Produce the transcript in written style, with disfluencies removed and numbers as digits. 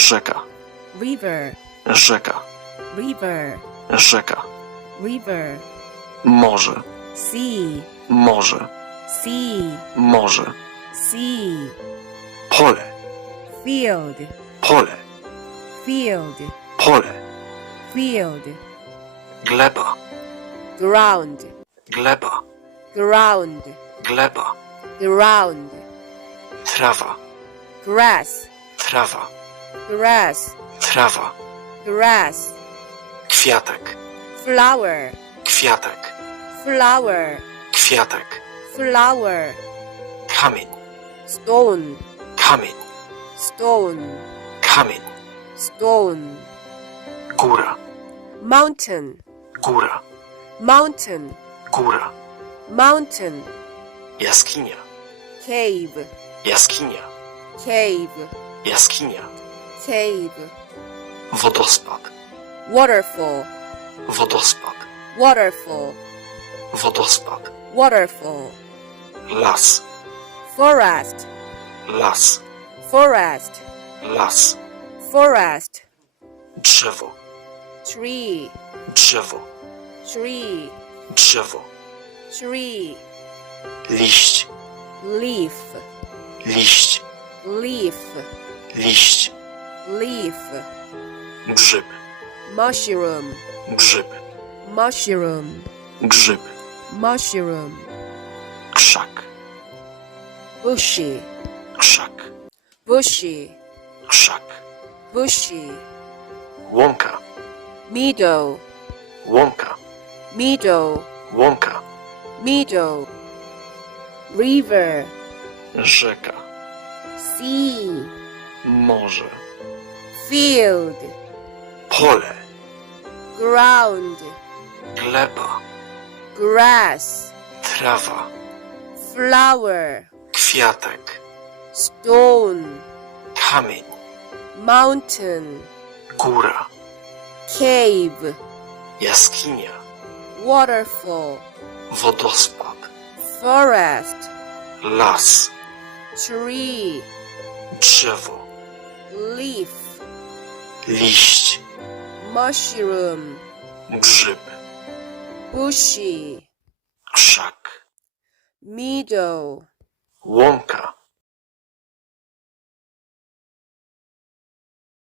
Rzeka. river, Rzeka. river, Rzeka. river, Morze. sea, Morze. sea, Morze. sea, Pole. field, Pole. field, Pole. field, Gleba. ground, Gleba. ground, Gleba. ground, Trawa. grass, Trawa. grass, Trawa. grass, Kwiatek. flower, Kwiatek. flower, Kwiatek. flower, Kamień. stone, Kamień. stone, Kamień. stone, Góra. mountain, Góra. mountain, Góra. mountain, Jaskinia. cave, Jaskinia. cave, Jaskinia. cave, Wodospad. waterfall, Wodospad. waterfall, Wodospad. waterfall, Las. forest, Las. forest, Las. forest, Drzewo. tree, Drzewo. tree, Drzewo. tree, Liść. leaf, Liść. leaf, Liść. leaf, Grzyb. mushroom, Grzyb. mushroom, Grzyb. mushroom, Krzak. bushy, Krzak. bushy, Krzak. bushy, Łąka. meadow, Łąka. meadow, Łąka. meadow, river, Rzeka. sea, Morze. field, Pole. ground, Gleba. grass, Trawa. flower, Kwiatek. stone, Kamień. mountain, Góra. cave, Jaskinia. waterfall, Wodospad. forest, Las. tree, Drzewo. leaf, Liść. mushroom, Grzyb. bushy, Krzak. meadow, Łąka.